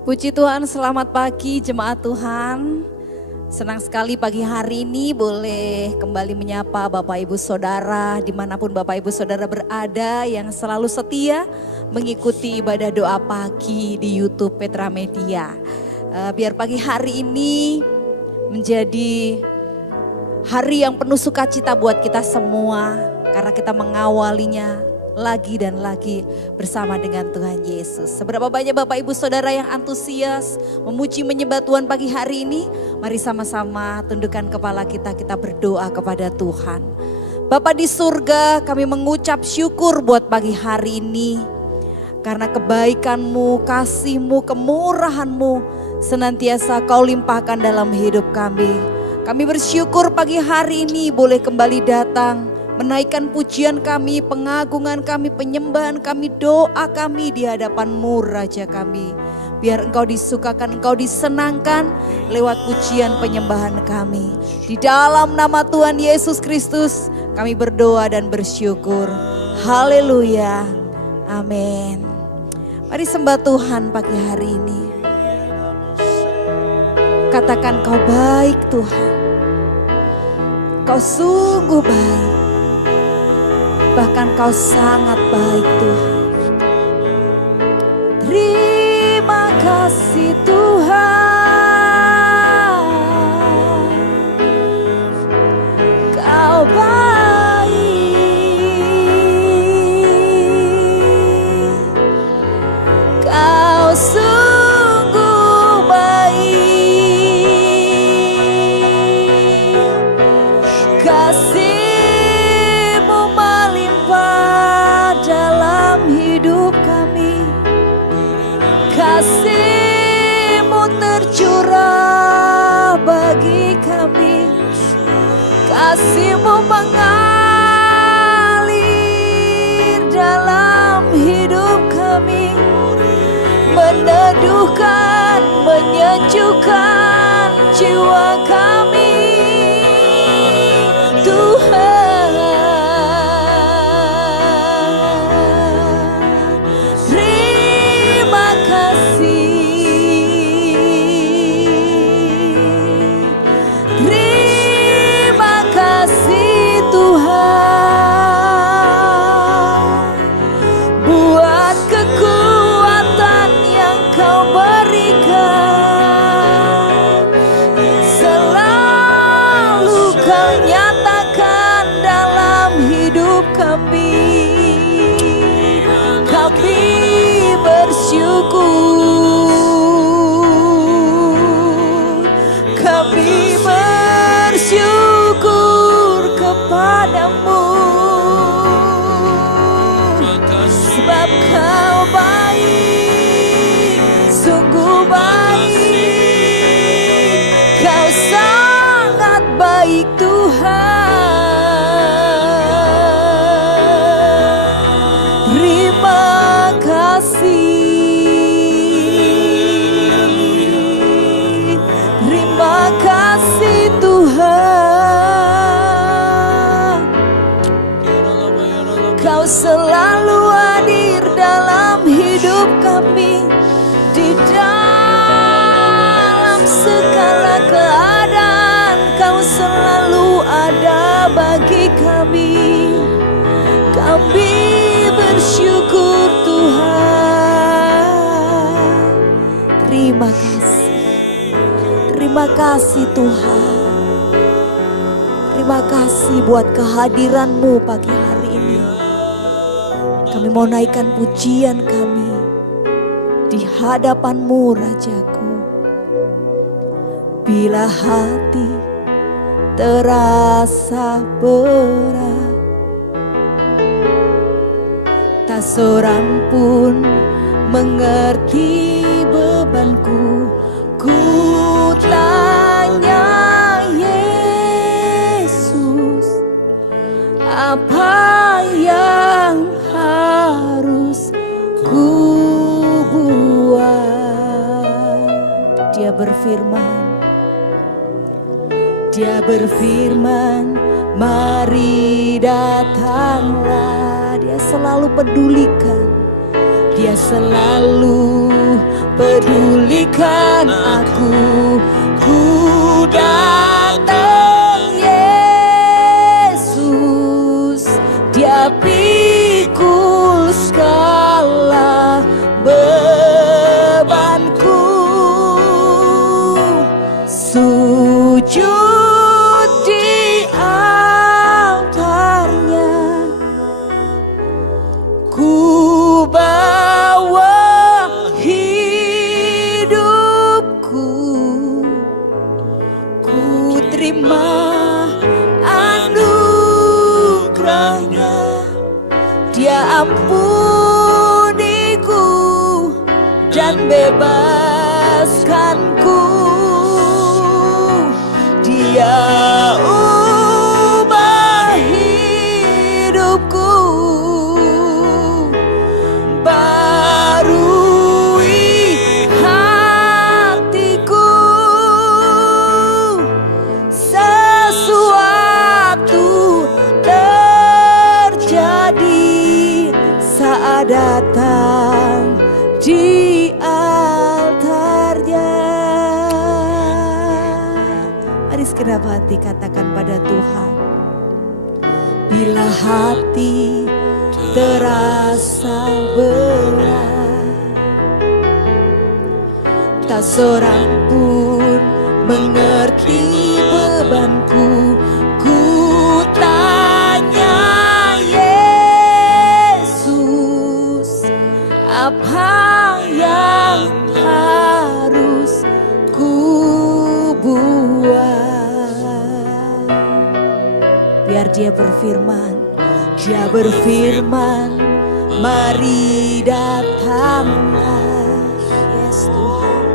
Puji Tuhan, selamat pagi jemaat Tuhan. Senang sekali pagi hari ini boleh kembali menyapa Bapak Ibu Saudara dimanapun Bapak Ibu Saudara berada yang selalu setia mengikuti ibadah doa pagi di YouTube Petra Media. Biar pagi hari ini menjadi hari yang penuh sukacita buat kita semua karena kita mengawalinya lagi dan lagi bersama dengan Tuhan Yesus. Seberapa banyak Bapak Ibu Saudara yang antusias memuji menyembah Tuhan pagi hari ini? Mari sama-sama tundukkan kepala kita berdoa kepada Tuhan. Bapa di surga, kami mengucap syukur buat pagi hari ini. Karena kebaikan-Mu, kasih-Mu, kemurahan-Mu senantiasa Kau limpahkan dalam hidup kami. Kami bersyukur pagi hari ini boleh kembali datang menaikkan pujian kami, pengagungan kami, penyembahan kami, doa kami di hadapan-Mu Raja kami. Biar Engkau disukakan, Engkau disenangkan lewat pujian penyembahan kami. Di dalam nama Tuhan Yesus Kristus kami berdoa dan bersyukur. Haleluya. Amin. Mari sembah Tuhan pagi hari ini. Katakan Kau baik Tuhan. Kau sungguh baik. Bahkan Kau sangat baik Tuhan. Terima kasih Tuhan. Kau baik. Kau sungguh baik. Kasih kasih-Mu tercurah bagi kami. Kasih-Mu mengalir dalam hidup kami. Meneduhkan, menyejukkan jiwa kami. Tuhan, kami bersyukur kepadamu. Sebab Kau baik, sungguh baik. Kau sangat baik Tuhan. Terima kasih. Kasih Tuhan, Kau selalu hadir dalam hidup kami. Di dalam segala keadaan Kau selalu ada bagi kami. Kami bersyukur Tuhan. Terima kasih. Terima kasih Tuhan. Terima kasih buat kehadiran-Mu pagi hari ini. Kami mau naikkan pujian kami di hadapan-Mu Rajaku. Bila hati terasa berat, tak seorang pun mengerti bebanku. Ku tanya Yesus, apa yang harus ku buat? Dia berfirman, mari datanglah. Dia selalu pedulikan. Dia selalu pedulikan aku. Ku datang Yesus, Dia pikul segala bebanku. Sujud di altarnya, ku bawa hidupku. Ku terima anugerahnya, Dia ampuniku dan bebaskanku. Dia ubah hidupku, barui hatiku. Sesuatu terjadi saat datang di altarnya. Mari segenap hati katakan pada Tuhan. Bila hati terasa berat, tak seorang pun mengerti bebanku. Ku tanya Yesus, apa yang harus ku buat? Biar Dia berfirman, Dia berfirman, mari datanglah. Yes Tuhan,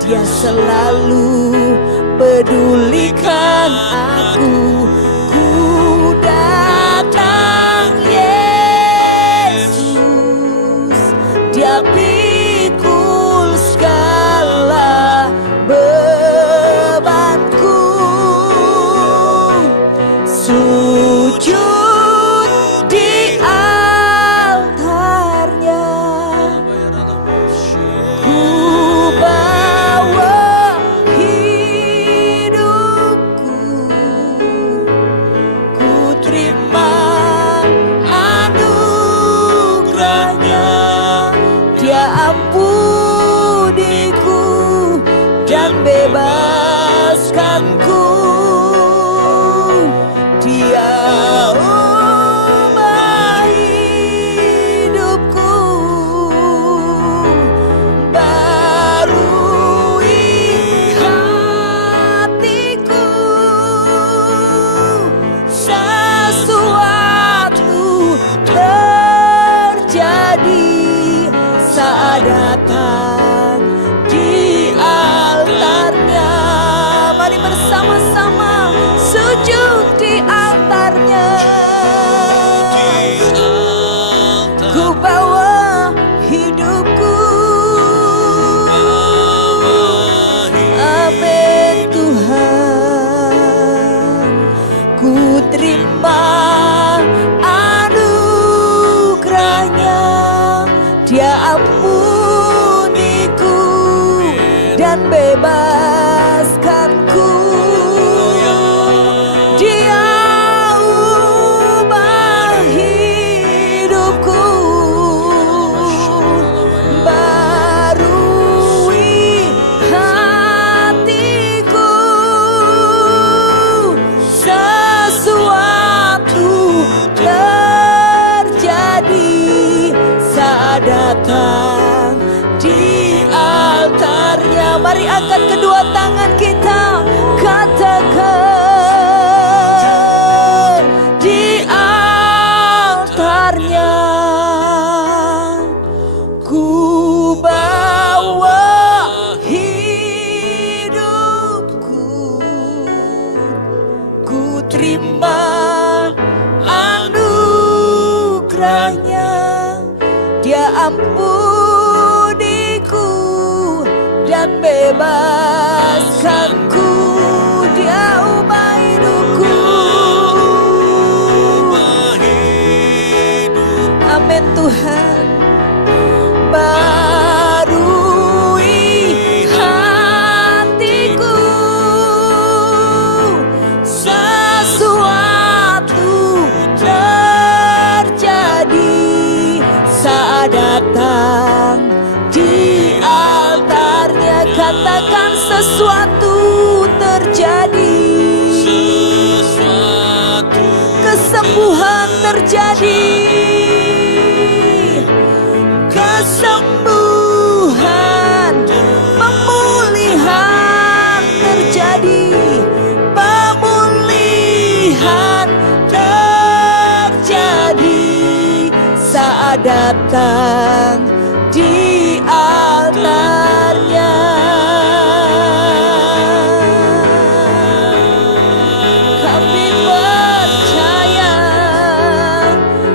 Dia selalu pedulikan aku. Ku datang Yesus, Dia pikul segala bebanku. Sujud di altarnya, ku bawa hidupku. Ku terima anugerahnya, Dia ampuniku dan bebaskanku. Dia ubah hidupku, barui hatiku. Sesuatu terjadi saat datang di altarnya. Mari bersama-sama sujud di altarnya. Ku bawa hidupku. Amin Tuhan. Ku terima anugerahnya, Dia ampuniku dan bebaskanku. Dia ubah hidupku, barui hatiku. Sesuatu terjadi saat datang di altarnya. Mari angkat kedua tangan kita, katakan di altarnya. Ku bawa hidupku, ku terima anugerahnya, Dia ampuniku dan bebaskanku. Dia ubah hidupku. Amin Tuhan. kesembuhan terjadi, kesembuhan, pemulihan terjadi, pemulihan terjadi saat datang di altarnya. Kami percaya,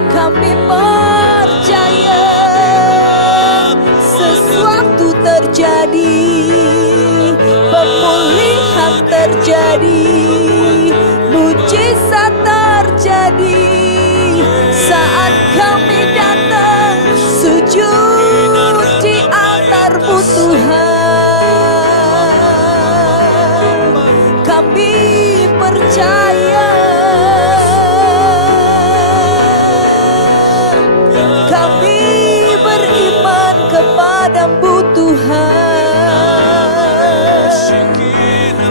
kami percaya sesuatu terjadi, pemulihan terjadi, mujizat terjadi saat kami datang sujud di altar-Mu Tuhan. Kami percaya, kami beriman kepada-Mu Tuhan.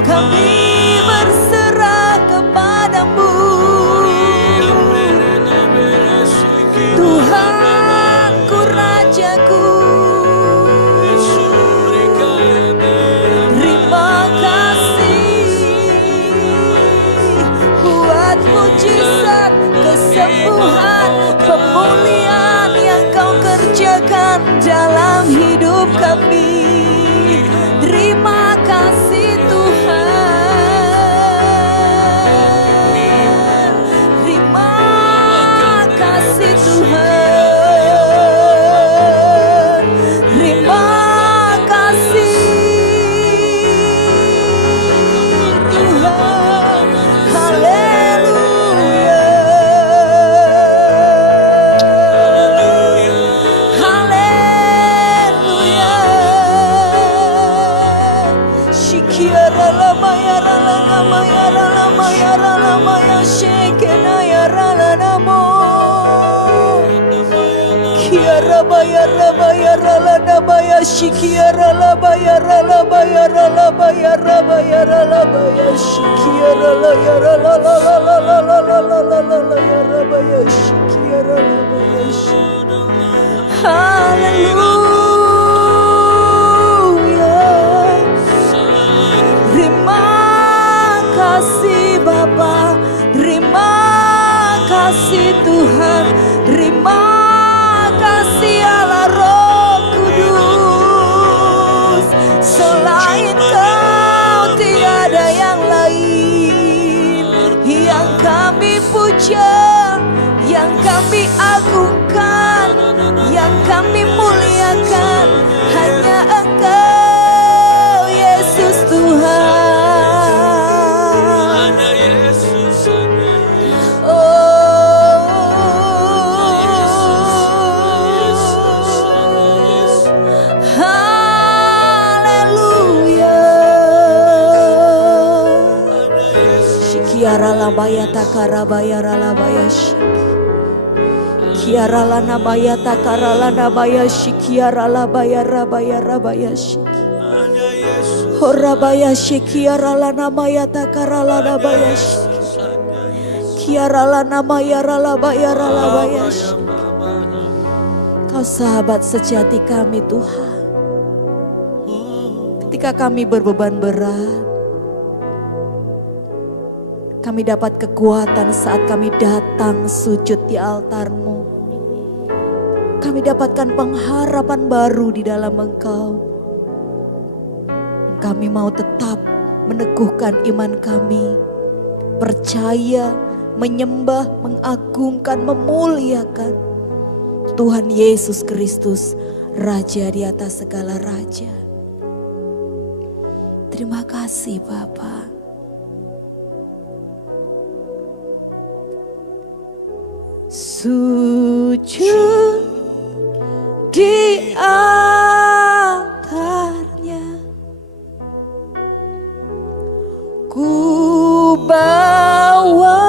Kami berserah kepada-Mu Tuhanku, Rajaku. Terima kasih buat mujizat, kesembuhan, pemulihan yang Kau kerjakan dalam hidup kami. Terima kasih Tuhan. Terima kasih Tuhan. Terima kasih Tuhan. Haleluya. Haleluya. Shikiara lama yara lama yara lama yara lama ya shekena yara namo. Kiara bayara bayara lana baya shikiara la bayara la bayara la bayara bayara la baya shikiara la yara la la la la la la la la la la la yara baya shikiara la baya shikiara. Haleluya. Terima kasih Bapa, terima kasih Tuhan, terima kasih Allah Roh Kudus. Selain Kau tiada yang lain yang kami puja, yang kami agungkan, yang kami muliakan. Hanya Engkau Yesus Tuhan. Kiara la baya takara baya la baya shik. Kiara la na baya takara la na baya shik. Kiara la baya rabaya shik. Hora baya shik. Kiara la na baya takara la na baya shik. Kiara la na baya la baya shik. Kau sahabat sejati kami Tuhan. Ketika kami berbeban berat, kami dapat kekuatan saat kami datang sujud di altar-Mu. Kami dapatkan pengharapan baru di dalam Engkau. Kami mau tetap meneguhkan iman kami, percaya, menyembah, mengagungkan, memuliakan Tuhan Yesus Kristus, Raja di atas segala raja. Terima kasih Bapa. Sujud di altarnya, ku bawa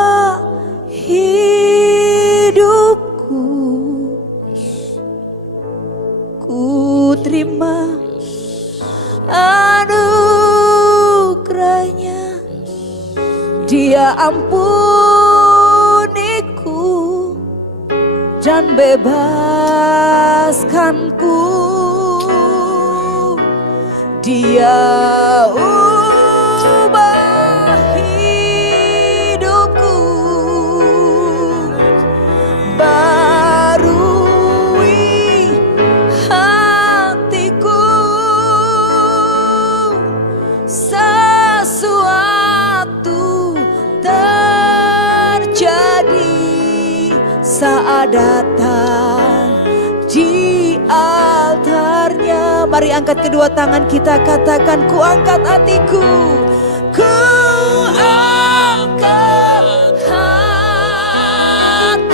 hidupku, ku terima anugerahnya. Dia ampuniku dan bebaskanku. Dia ubah hidupku, barui hatiku. Sesuatu terjadi saat datang di altarnya. Mari angkat kedua tangan kita, katakan, ku angkat hatiku, ku angkat hatiku,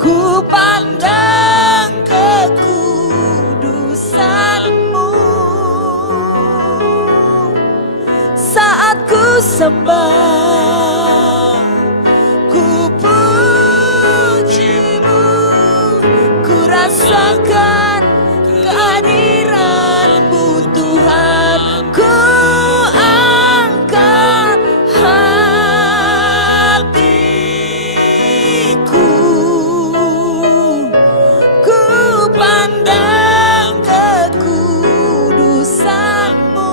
ku pandang kekudusanmu. Saat ku sembah, ku pujimu, ku rasakan kehadiranmu Tuhan. Ku angkat hatiku, ku pandang kekudusanmu.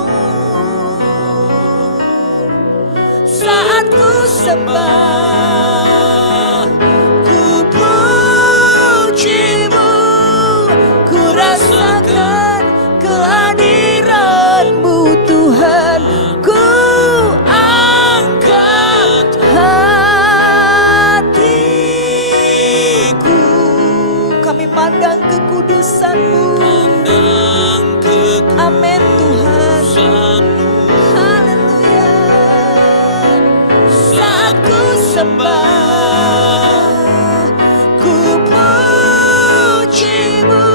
Saat ku sembah, ku pujimu, ku rasakan kehadiranmu Tuhan. Ku angkat hatiku, kami pandang kekudusanmu. Amin Tuhan. Haleluya. Saat ku sembah, ku pujimu,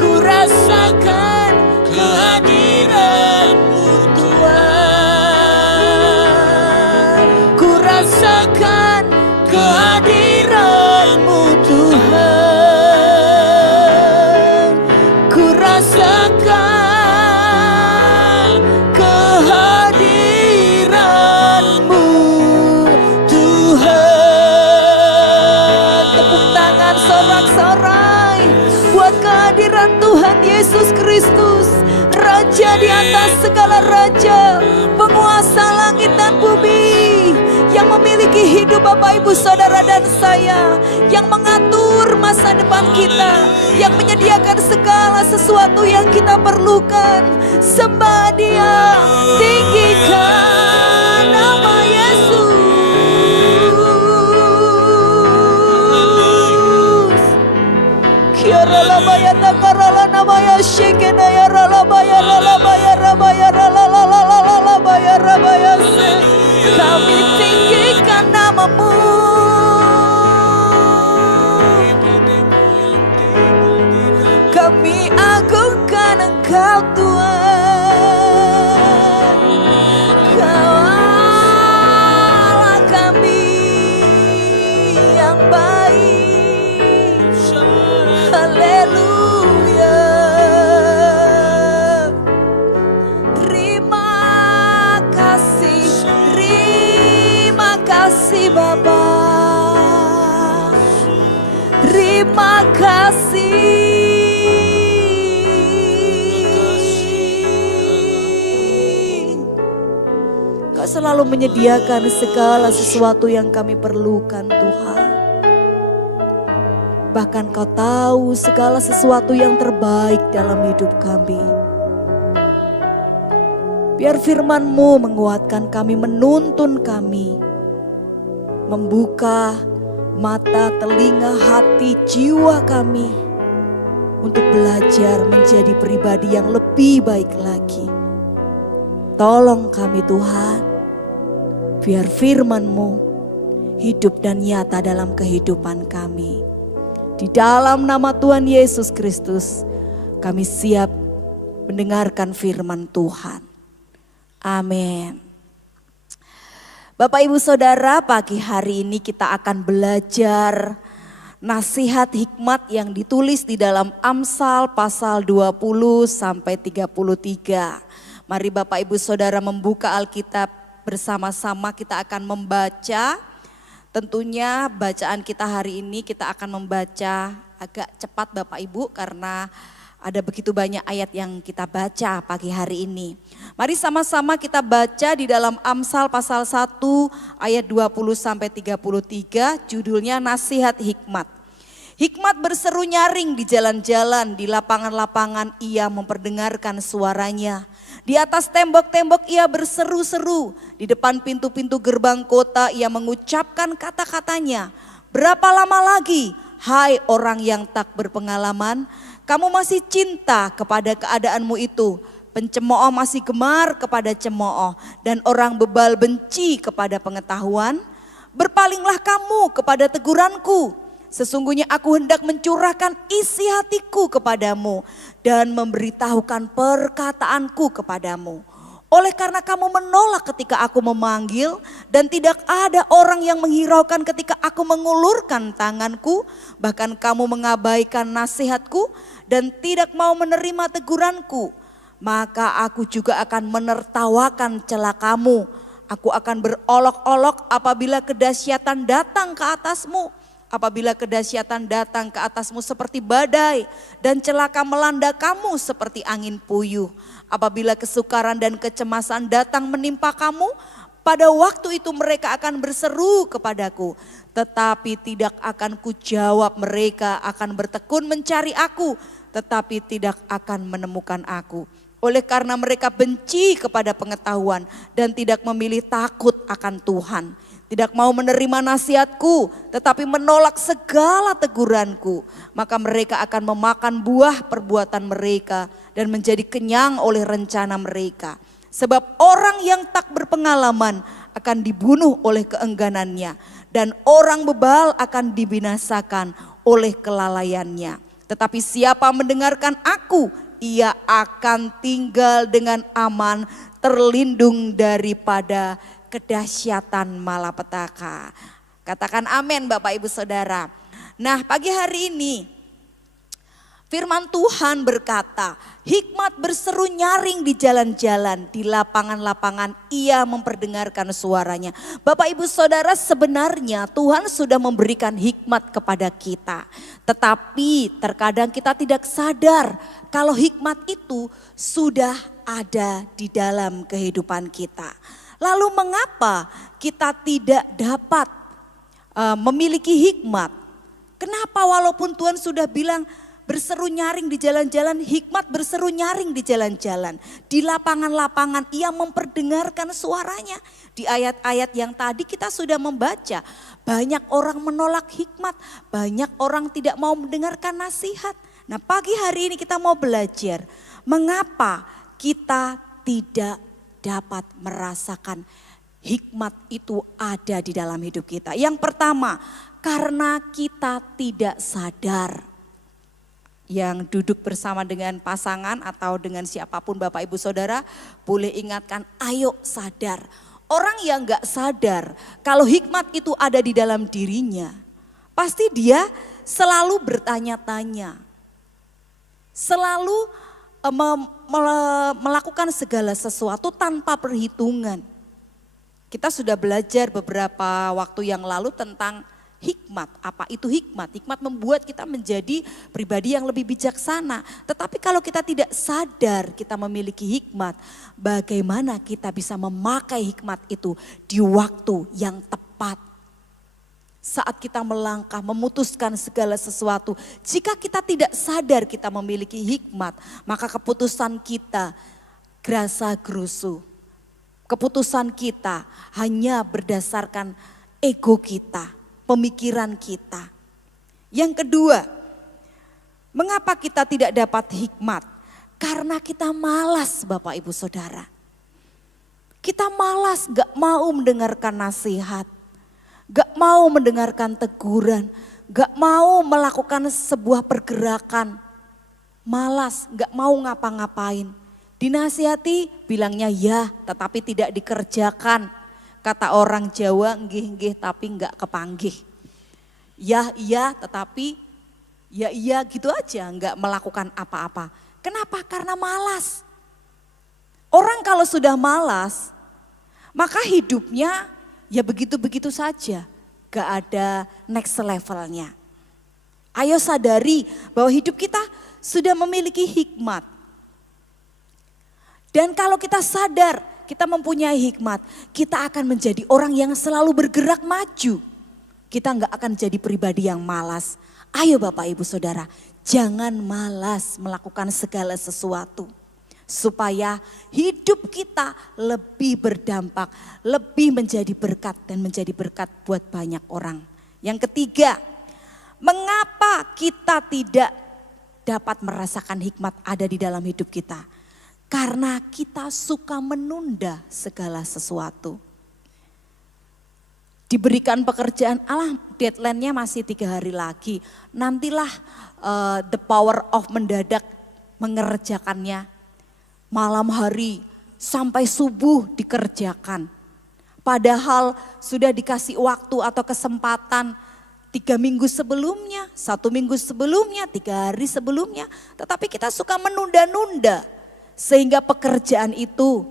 ku rasakan kehadiranmu Tuhan. Ku rasakan kehadiranmu Tuhan. Ku rasakan kehadiranmu Tuhan. Tepuk tangan sorak-sorai buat kehadiran Tuhan Yesus Kristus, Raja di atas segala raja, penguasa langit dan bumi, yang memiliki hidup Bapak Ibu Saudara dan saya, yang mengatur masa depan kita, yang menyediakan segala sesuatu yang kita perlukan. Sembah Dia, tinggikan nama Yesus. Kiara bayana karala namaya shekena ya rala bayara la bayara bayara la la la la la la bayara bayase. Kami tinggikan namamu, kami agungkan Engkau Tuhan. Kau Allah kami yang baik. Haleluya. Terima kasih Bapa. Terima kasih. Kau selalu menyediakan segala sesuatu yang kami perlukan Tuhan. Bahkan Kau tahu segala sesuatu yang terbaik dalam hidup kami. Biar firman-Mu menguatkan kami, menuntun kami, membuka mata, telinga, hati, jiwa kami untuk belajar menjadi pribadi yang lebih baik lagi. Tolong kami Tuhan, biar firman-Mu hidup dan nyata dalam kehidupan kami. Di dalam nama Tuhan Yesus Kristus, kami siap mendengarkan firman Tuhan. Amin. Bapak Ibu Saudara, pagi hari ini kita akan belajar nasihat hikmat yang ditulis di dalam Amsal pasal 20 sampai 33. Mari Bapak Ibu Saudara membuka Alkitab bersama-sama kita akan membaca. Tentunya bacaan kita hari ini kita akan membaca agak cepat Bapak Ibu karena ada begitu banyak ayat yang kita baca pagi hari ini. Mari sama-sama kita baca di dalam Amsal pasal 1 ayat 20 sampai 33, judulnya Nasihat Hikmat. Hikmat berseru nyaring di jalan-jalan, di lapangan-lapangan ia memperdengarkan suaranya. Di atas tembok-tembok ia berseru-seru, di depan pintu-pintu gerbang kota ia mengucapkan kata-katanya. Berapa lama lagi, hai orang yang tak berpengalaman, kamu masih cinta kepada keadaanmu itu. Pencemooh masih gemar kepada cemooh, dan orang bebal benci kepada pengetahuan. Berpalinglah kamu kepada teguranku. Sesungguhnya aku hendak mencurahkan isi hatiku kepadamu dan memberitahukan perkataanku kepadamu. Oleh karena kamu menolak ketika aku memanggil dan tidak ada orang yang menghiraukan ketika aku mengulurkan tanganku, bahkan kamu mengabaikan nasihatku dan tidak mau menerima teguranku, maka aku juga akan menertawakan celah kamu. Aku akan berolok-olok apabila kedahsyatan datang ke atasmu. Apabila kedahsyatan datang ke atasmu seperti badai dan celaka melanda kamu seperti angin puyuh. Apabila kesukaran dan kecemasan datang menimpa kamu, pada waktu itu mereka akan berseru kepadaku. Tetapi tidak akan kujawab, mereka akan bertekun mencari aku, tetapi tidak akan menemukan aku. Oleh karena mereka benci kepada pengetahuan dan tidak memilih takut akan Tuhan. Tidak mau menerima nasihatku, tetapi menolak segala teguranku. Maka mereka akan memakan buah perbuatan mereka dan menjadi kenyang oleh rencana mereka. Sebab orang yang tak berpengalaman akan dibunuh oleh keengganannya. Dan orang bebal akan dibinasakan oleh kelalaiannya. Tetapi siapa mendengarkan aku, ia akan tinggal dengan aman, terlindung daripada kedahsyatan malapetaka. Katakan amin Bapak Ibu Saudara. Nah, pagi hari ini firman Tuhan berkata, hikmat berseru nyaring di jalan-jalan, di lapangan-lapangan ia memperdengarkan suaranya. Bapak Ibu Saudara, sebenarnya Tuhan sudah memberikan hikmat kepada kita. Tetapi terkadang kita tidak sadar kalau hikmat itu sudah ada di dalam kehidupan kita. Lalu mengapa kita tidak dapat memiliki hikmat? Kenapa walaupun Tuhan sudah bilang berseru nyaring di jalan-jalan, hikmat berseru nyaring di jalan-jalan. Di lapangan-lapangan ia memperdengarkan suaranya. Di ayat-ayat yang tadi kita sudah membaca. Banyak orang menolak hikmat, banyak orang tidak mau mendengarkan nasihat. Nah, pagi hari ini kita mau belajar mengapa kita tidak dapat merasakan hikmat itu ada di dalam hidup kita. Yang pertama, karena kita tidak sadar. Yang duduk bersama dengan pasangan atau dengan siapapun Bapak Ibu Saudara, boleh ingatkan, ayo sadar. Orang yang gak sadar kalau hikmat itu ada di dalam dirinya, pasti dia selalu bertanya-tanya. Selalu melakukan segala sesuatu tanpa perhitungan. Kita sudah belajar beberapa waktu yang lalu tentang hikmat. Apa itu hikmat? Hikmat membuat kita menjadi pribadi yang lebih bijaksana. Tetapi kalau kita tidak sadar kita memiliki hikmat, bagaimana kita bisa memakai hikmat itu di waktu yang tepat? Saat kita melangkah, memutuskan segala sesuatu. Jika kita tidak sadar kita memiliki hikmat, maka keputusan kita gerasa gerusu. Keputusan kita hanya berdasarkan ego kita, pemikiran kita. Yang kedua, mengapa kita tidak dapat hikmat? Karena kita malas Bapak Ibu Saudara. Kita malas, gak mau mendengarkan nasihat. Gak mau mendengarkan teguran, gak mau melakukan sebuah pergerakan. Malas, gak mau ngapa-ngapain. Dinasihati bilangnya ya tetapi tidak dikerjakan. Kata orang Jawa, nggih-nggih tapi gak kepanggih. Ya iya tetapi ya iya gitu aja, gak melakukan apa-apa. Kenapa? Karena malas. Orang kalau sudah malas, maka hidupnya ya begitu-begitu saja, gak ada next levelnya. Ayo sadari bahwa hidup kita sudah memiliki hikmat. Dan kalau kita sadar kita mempunyai hikmat, kita akan menjadi orang yang selalu bergerak maju. Kita gak akan jadi pribadi yang malas. Ayo Bapak Ibu Saudara, jangan malas melakukan segala sesuatu. Supaya hidup kita lebih berdampak, lebih menjadi berkat dan menjadi berkat buat banyak orang. Yang ketiga, mengapa kita tidak dapat merasakan hikmat ada di dalam hidup kita? Karena kita suka menunda segala sesuatu. Diberikan pekerjaan, deadline-nya masih 3 hari lagi. Nantilah the power of mendadak mengerjakannya. Malam hari sampai subuh dikerjakan. Padahal sudah dikasih waktu atau kesempatan 3 minggu sebelumnya, 1 minggu sebelumnya, 3 hari sebelumnya. Tetapi kita suka menunda-nunda. Sehingga pekerjaan itu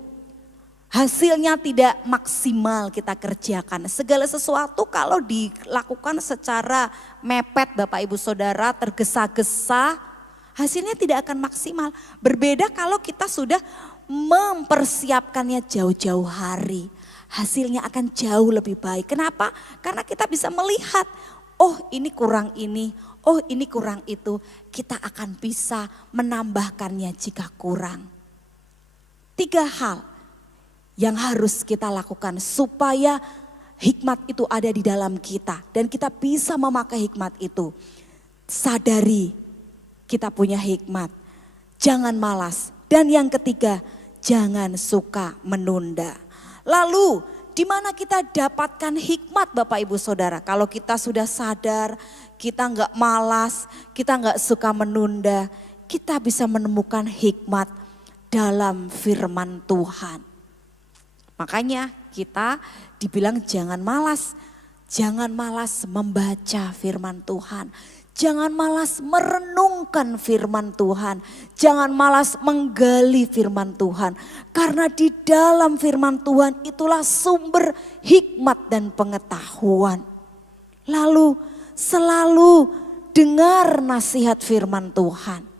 hasilnya tidak maksimal kita kerjakan. Segala sesuatu kalau dilakukan secara mepet Bapak Ibu Saudara, tergesa-gesa, hasilnya tidak akan maksimal. Berbeda kalau kita sudah mempersiapkannya jauh-jauh hari. Hasilnya akan jauh lebih baik. Kenapa? Karena kita bisa melihat, oh ini kurang ini, oh ini kurang itu. Kita akan bisa menambahkannya jika kurang. 3 hal yang harus kita lakukan supaya hikmat itu ada di dalam kita. Dan kita bisa memakai hikmat itu. Sadari kita punya hikmat. Jangan malas. Dan yang ketiga, jangan suka menunda. Lalu di mana kita dapatkan hikmat Bapak Ibu Saudara? Kalau kita sudah sadar, kita enggak malas, kita enggak suka menunda. Kita bisa menemukan hikmat dalam firman Tuhan. Makanya kita dibilang jangan malas. Jangan malas membaca firman Tuhan. Jangan malas merenungkan firman Tuhan. Jangan malas menggali firman Tuhan. Karena di dalam firman Tuhan itulah sumber hikmat dan pengetahuan. Lalu selalu dengar nasihat firman Tuhan.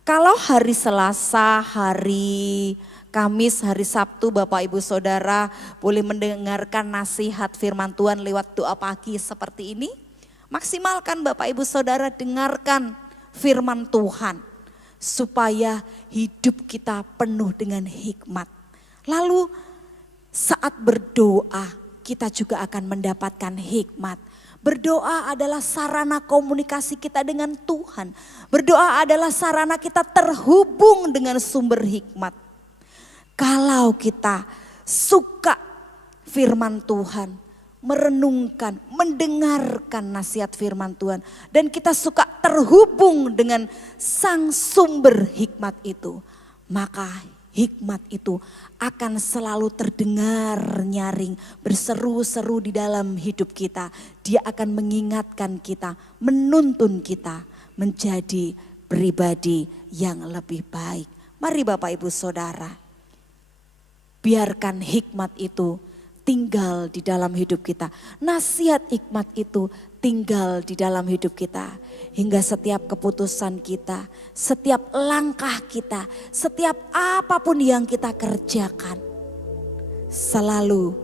Kalau hari Selasa, hari Kamis, hari Sabtu Bapak Ibu Saudara boleh mendengarkan nasihat firman Tuhan lewat doa pagi seperti ini. Maksimalkan Bapak Ibu Saudara dengarkan firman Tuhan. Supaya hidup kita penuh dengan hikmat. Lalu saat berdoa kita juga akan mendapatkan hikmat. Berdoa adalah sarana komunikasi kita dengan Tuhan. Berdoa adalah sarana kita terhubung dengan sumber hikmat. Kalau kita suka firman Tuhan, merenungkan, mendengarkan nasihat firman Tuhan. Dan kita suka terhubung dengan sang sumber hikmat itu. Maka hikmat itu akan selalu terdengar nyaring, berseru-seru di dalam hidup kita. Dia akan mengingatkan kita, menuntun kita menjadi pribadi yang lebih baik. Mari Bapak Ibu Saudara, biarkan hikmat itu tinggal di dalam hidup kita. Nasihat hikmat itu tinggal di dalam hidup kita. Hingga setiap keputusan kita, setiap langkah kita, setiap apapun yang kita kerjakan. Selalu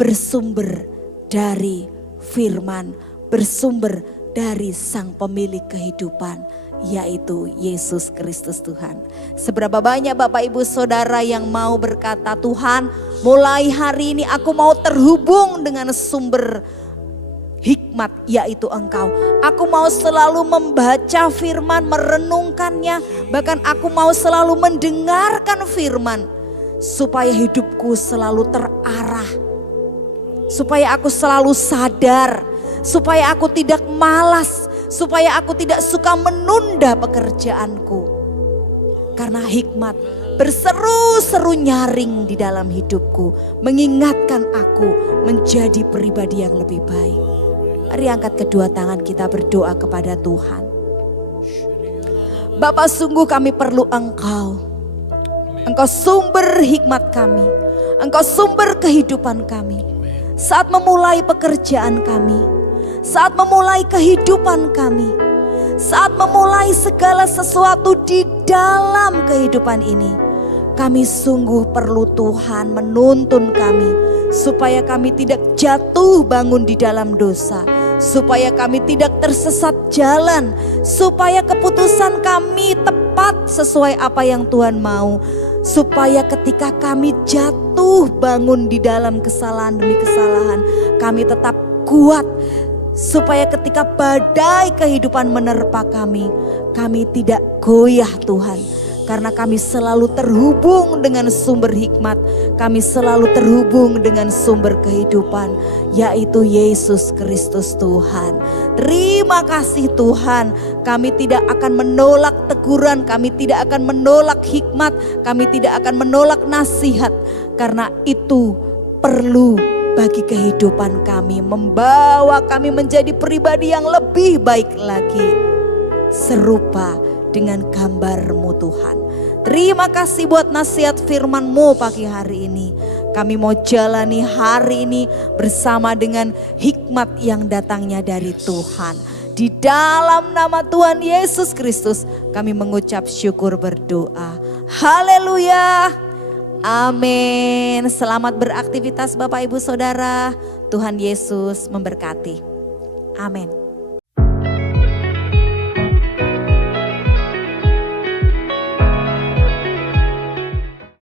bersumber dari firman, bersumber dari sang pemilik kehidupan, yaitu Yesus Kristus Tuhan. Seberapa banyak Bapak Ibu Saudara yang mau berkata, Tuhan mulai hari ini aku mau terhubung dengan sumber hikmat yaitu Engkau. Aku mau selalu membaca firman, merenungkannya. Bahkan aku mau selalu mendengarkan firman. Supaya hidupku selalu terarah. Supaya aku selalu sadar. Supaya aku tidak malas. Supaya aku tidak suka menunda pekerjaanku. Karena hikmat berseru-seru nyaring di dalam hidupku. Mengingatkan aku menjadi pribadi yang lebih baik. Mari angkat kedua tangan kita berdoa kepada Tuhan. Bapa, sungguh kami perlu Engkau. Engkau sumber hikmat kami. Engkau sumber kehidupan kami. Saat memulai pekerjaan kami, saat memulai kehidupan kami, saat memulai segala sesuatu di dalam kehidupan ini, kami sungguh perlu Tuhan menuntun kami, supaya kami tidak jatuh bangun di dalam dosa, supaya kami tidak tersesat jalan, supaya keputusan kami tepat sesuai apa yang Tuhan mau, supaya ketika kami jatuh bangun di dalam kesalahan demi kesalahan, kami tetap kuat, supaya ketika badai kehidupan menerpa kami tidak goyah Tuhan. Karena kami selalu terhubung dengan sumber hikmat, kami selalu terhubung dengan sumber kehidupan, yaitu Yesus Kristus Tuhan. Terima kasih Tuhan, kami tidak akan menolak teguran, kami tidak akan menolak hikmat, kami tidak akan menolak nasihat. Karena itu perlu bagi kehidupan kami, membawa kami menjadi pribadi yang lebih baik lagi, serupa dengan gambar-Mu Tuhan. Terima kasih buat nasihat firman-Mu pagi hari ini. Kami mau jalani hari ini bersama dengan hikmat yang datangnya dari Tuhan. Di dalam nama Tuhan Yesus Kristus kami mengucap syukur berdoa. Haleluya. Amin. Selamat beraktivitas Bapak Ibu Saudara. Tuhan Yesus memberkati. Amin.